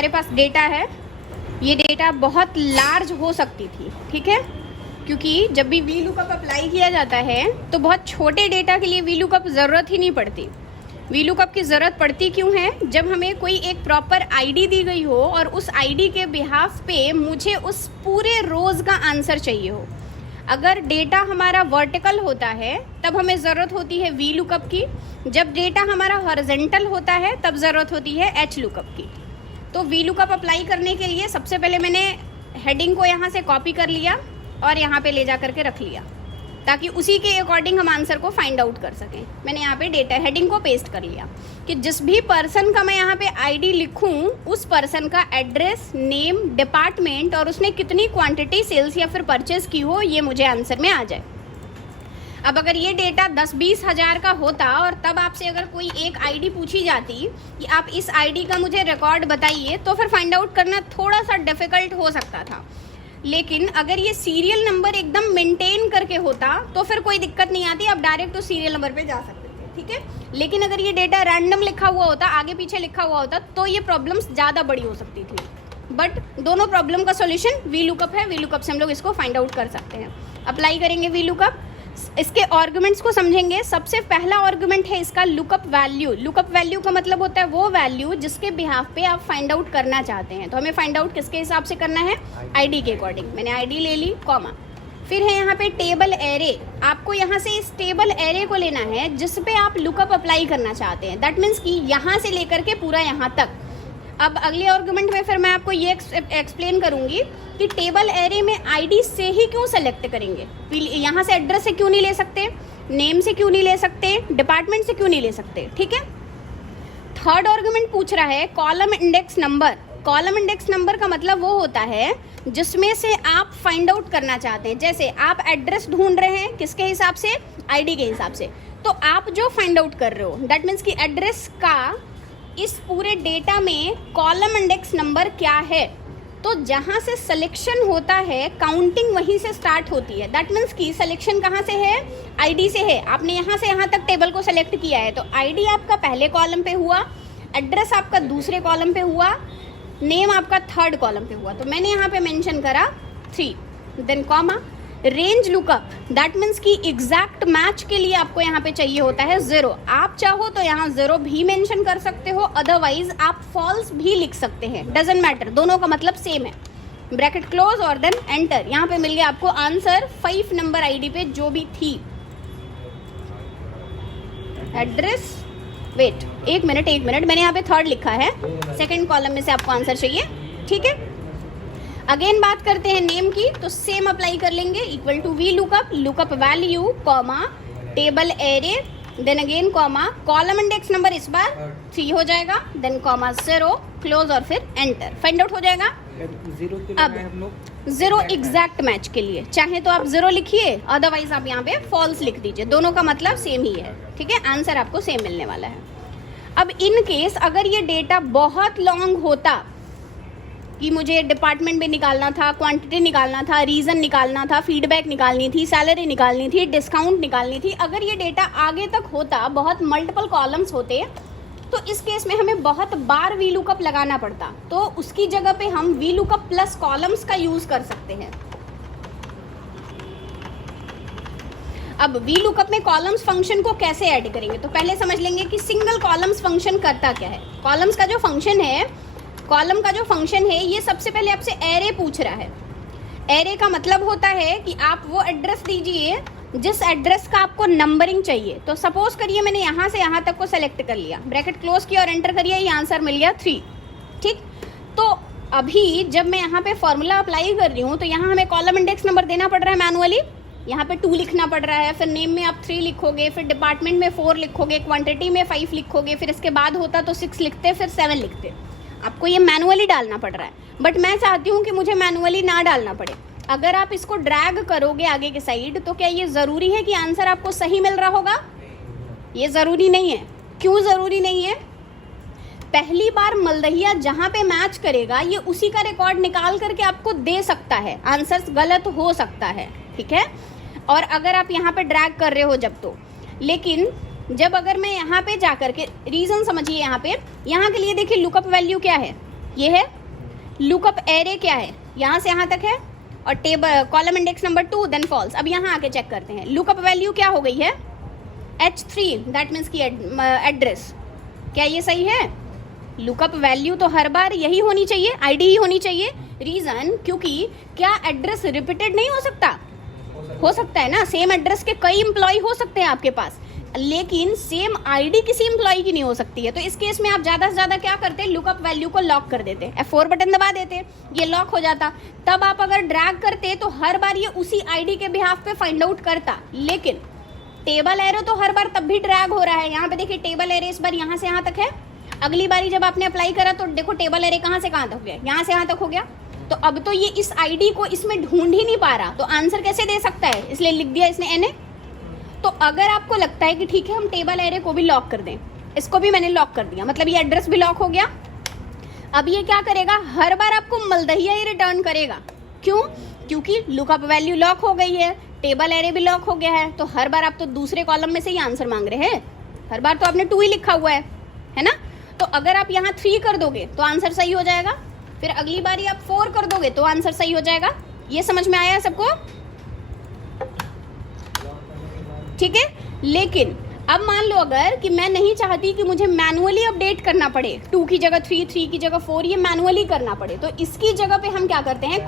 हमारे पास डेटा है, ये डेटा बहुत लार्ज हो सकती थी, ठीक है, क्योंकि जब भी वी लुकअप अप्लाई किया जाता है तो बहुत छोटे डेटा के लिए वी लुकअप ज़रूरत ही नहीं पड़ती। वी लुकअप की ज़रूरत पड़ती क्यों है? जब हमें कोई एक प्रॉपर आईडी दी गई हो और उस आईडी के बिहाफ पे मुझे उस पूरे रोज़ का आंसर चाहिए हो। अगर डेटा हमारा वर्टिकल होता है तब हमें ज़रूरत होती है वी लुकअप की, जब डेटा हमारा हॉरिजॉन्टल होता है तब ज़रूरत होती है एच लुकअप की। तो वी लुकअप अप्लाई करने के लिए सबसे पहले मैंने हेडिंग को यहाँ से कॉपी कर लिया और यहाँ पे ले जा करके रख लिया, ताकि उसी के अकॉर्डिंग हम आंसर को फाइंड आउट कर सकें। मैंने यहाँ पे डेटा हेडिंग को पेस्ट कर लिया कि जिस भी पर्सन का मैं यहाँ पे आईडी लिखूँ उस पर्सन का एड्रेस, नेम, डिपार्टमेंट और उसने कितनी क्वांटिटी सेल्स या फिर परचेज की हो, ये मुझे आंसर में आ जाए। अब अगर ये डेटा 10-20 हज़ार का होता और तब आपसे अगर कोई एक आईडी पूछी जाती कि आप इस आईडी का मुझे रिकॉर्ड बताइए, तो फिर फाइंड आउट करना थोड़ा सा डिफ़िकल्ट हो सकता था। लेकिन अगर ये सीरियल नंबर एकदम मेंटेन करके होता तो फिर कोई दिक्कत नहीं आती, आप डायरेक्ट तो सीरियल नंबर पे जा सकते थे, ठीक है। लेकिन अगर ये डेटा रैंडम लिखा हुआ होता, आगे पीछे लिखा हुआ होता, तो ये प्रॉब्लम्स ज़्यादा बड़ी हो सकती थी। बट दोनों प्रॉब्लम का सॉल्यूशन वी लुकअप है, वी लुकअप से हम लोग इसको फाइंड आउट कर सकते हैं। अप्लाई करेंगे वी लुकअप, इसके आर्गुमेंट्स को समझेंगे। सबसे पहला आर्गुमेंट है इसका लुकअप वैल्यू। लुकअप वैल्यू का मतलब होता है वो वैल्यू जिसके बिहाफ पे आप फाइंड आउट करना चाहते हैं। तो हमें फाइंड आउट किसके हिसाब से करना है? आईडी के अकॉर्डिंग। मैंने आईडी ले ली, कॉमा, फिर है यहाँ पे टेबल एरे। आपको यहाँ से इस टेबल एरे को लेना है जिस पे आप लुकअप अप्लाई करना चाहते हैं। दैट मीन्स कि यहाँ से लेकर के पूरा यहाँ तक। अब अगले आर्गुमेंट में फिर मैं आपको ये एक्सप्लेन करूंगी कि टेबल एरे में आईडी से ही क्यों सेलेक्ट करेंगे। यहाँ से एड्रेस से क्यों नहीं ले सकते, नेम से क्यों नहीं ले सकते, डिपार्टमेंट से क्यों नहीं ले सकते, ठीक है। थर्ड आर्गुमेंट पूछ रहा है column index number. Column index number का मतलब वो होता है जिसमें से आप फाइंड आउट करना चाहते हैं। जैसे आप एड्रेस ढूंढ रहे हैं किसके हिसाब से? आईडी के हिसाब से। तो आप जो फाइंड आउट कर रहे हो दैट मीन्स कि एड्रेस का इस पूरे डेटा में कॉलम इंडेक्स नंबर क्या है। तो जहाँ से सिलेक्शन होता है काउंटिंग वहीं से स्टार्ट होती है। दैट मीन्स कि सिलेक्शन कहाँ से है? आईडी से है। आपने यहाँ से यहाँ तक टेबल को सेलेक्ट किया है तो आईडी आपका पहले कॉलम पे हुआ, एड्रेस आपका दूसरे कॉलम पे हुआ, नेम आपका थर्ड कॉलम पे हुआ। तो मैंने यहाँ पे मेंशन करा 3, then comma. Range lookup that means कि एग्जैक्ट मैच के लिए आपको यहाँ पे चाहिए होता है 0। आप चाहो तो यहाँ 0 भी मेंशन कर सकते हो, अदरवाइज आप फॉल्स भी लिख सकते हैं, डजेंट मैटर, दोनों का मतलब सेम है। ब्रैकेट क्लोज और देन एंटर। यहाँ पे मिल गया आपको आंसर 5 नंबर आईडी पे जो भी थी। एड्रेस, वेट एक मिनट मैंने यहाँ पे थर्ड लिखा है, सेकेंड कॉलम में से आपको आंसर चाहिए, ठीक है। अगेन बात करते हैं नेम की, तो सेम अप्लाई कर लेंगे, equal to V lookup, lookup value, comma, table array, then again comma, column index number इस बार 3 हो जाएगा, देन कॉमा 0, क्लोज और फिर एंटर। फाइंड आउट हो जाएगा। अब 0 एग्जैक्ट मैच के लिए चाहे तो आप 0 लिखिए, अदरवाइज आप यहाँ पे फॉल्स लिख दीजिए, दोनों का मतलब सेम ही है, ठीक है। आंसर आपको सेम मिलने वाला है। अब इन केस अगर ये डेटा बहुत लॉन्ग होता कि मुझे डिपार्टमेंट में निकालना था, क्वांटिटी निकालना था, रीज़न निकालना था, फीडबैक निकालनी थी, सैलरी निकालनी थी, डिस्काउंट निकालनी थी, अगर ये डेटा आगे तक होता, बहुत मल्टीपल कॉलम्स होते, तो इस केस में हमें बहुत बार वी लुकअप लगाना पड़ता। तो उसकी जगह पे हम वी लुकअप प्लस कॉलम्स का यूज़ कर सकते हैं। अब वी लुकअप में कॉलम्स फंक्शन को कैसे ऐड करेंगे, तो पहले समझ लेंगे कि सिंगल कॉलम्स फंक्शन करता क्या है। कॉलम्स का जो फंक्शन है, कॉलम का जो फंक्शन है, ये सबसे पहले आपसे एरे पूछ रहा है। एरे का मतलब होता है कि आप वो एड्रेस दीजिए जिस एड्रेस का आपको नंबरिंग चाहिए। तो सपोज करिए मैंने यहाँ से यहाँ तक को सेलेक्ट कर लिया, ब्रैकेट क्लोज किया और एंटर करिए, ये आंसर मिल गया 3, ठीक। तो अभी जब मैं यहाँ पे फॉर्मूला अप्लाई कर रही हूँ तो यहाँ हमें कॉलम इंडेक्स नंबर देना पड़ रहा है मैनुअली, यहाँ पे 2 लिखना पड़ रहा है, फिर नेम में आप 3 लिखोगे, फिर डिपार्टमेंट में 4 लिखोगे, क्वांटिटी में 5 लिखोगे, फिर इसके बाद होता तो 6 लिखते, फिर 7 लिखते। आपको ये मैनुअली डालना पड़ रहा है, बट मैं चाहती हूँ कि मुझे मैनुअली ना डालना पड़े। अगर आप इसको ड्रैग करोगे आगे की साइड तो क्या ये ज़रूरी है कि आंसर आपको सही मिल रहा होगा? ये ज़रूरी नहीं है। क्यों ज़रूरी नहीं है? पहली बार मलदहिया जहाँ पे मैच करेगा ये उसी का रिकॉर्ड निकाल करके आपको दे सकता है, आंसर गलत हो सकता है, ठीक है। और अगर आप यहाँ पे ड्रैग कर रहे हो जब तो, लेकिन जब अगर मैं यहाँ पे जा करके रीज़न समझिए, यहाँ के लिए देखिए लुकअप वैल्यू क्या है, ये है लुकअप एरे क्या है, यहाँ से यहाँ तक है, और table column index number 2 then false. अब यहाँ आके चेक करते हैं, लुकअप वैल्यू क्या हो गई है H3, दैट मीन्स की एड्रेस। क्या ये सही है? लुकअप वैल्यू तो हर बार यही होनी चाहिए, आईडी ही होनी चाहिए। रीजन, क्योंकि क्या एड्रेस रिपीटेड नहीं हो सकता? हो सकता है ना, सेम एड्रेस के कई एम्प्लॉय हो सकते हैं आपके पास, लेकिन सेम आईडी किसी एम्प्लॉय की नहीं हो सकती है। तो इस केस में आप ज्यादा से ज्यादा क्या करते हैं, लुकअप वैल्यू को लॉक कर देते, F4 बटन दबा देते, ये लॉक हो जाता। तब आप अगर ड्रैग करते तो हर बार ये उसी आईडी के बिहाफ पे फाइंड आउट करता। लेकिन टेबल एरे तो हर बार तब भी ड्रैग हो रहा है। यहाँ पे देखिए टेबल एरे इस बार यहाँ से यहाँ तक है, अगली बारी जब आपने अप्लाई करा तो देखो टेबल एरे कहाँ से कहाँ तक हो गया, यहाँ से यहाँ तक हो गया। तो अब तो ये इस आईडी को इसमें ढूंढ ही नहीं पा रहा, तो आंसर कैसे दे सकता है, इसलिए लिख दिया इसने NA। तो अगर आपको लगता है कि ठीक है हम टेबल एरे को भी लॉक कर दें, इसको भी मैंने लॉक कर दिया, मतलब ये एड्रेस भी लॉक हो गया। अब ये क्या करेगा, हर बार आपको मलदहिया ही रिटर्न करेगा। क्यों? क्योंकि लुकअप वैल्यू लॉक हो गई है, टेबल एरे भी लॉक हो गया है, तो हर बार आप तो दूसरे कॉलम में से ही आंसर मांग रहे हैं। हर बार तो आपने 2 ही लिखा हुआ है ना। तो अगर आप यहाँ 3 कर दोगे तो आंसर सही हो जाएगा, फिर अगली बारी आप 4 कर दोगे तो आंसर सही हो जाएगा। ये समझ में आया सबको? ठीक है। लेकिन अब मान लो अगर कि मैं नहीं चाहती कि मुझे मैनुअली अपडेट करना पड़े, 2 की जगह 3, 3 की जगह 4, ये मैनुअली करना पड़े, तो इसकी जगह पे हम क्या करते हैं,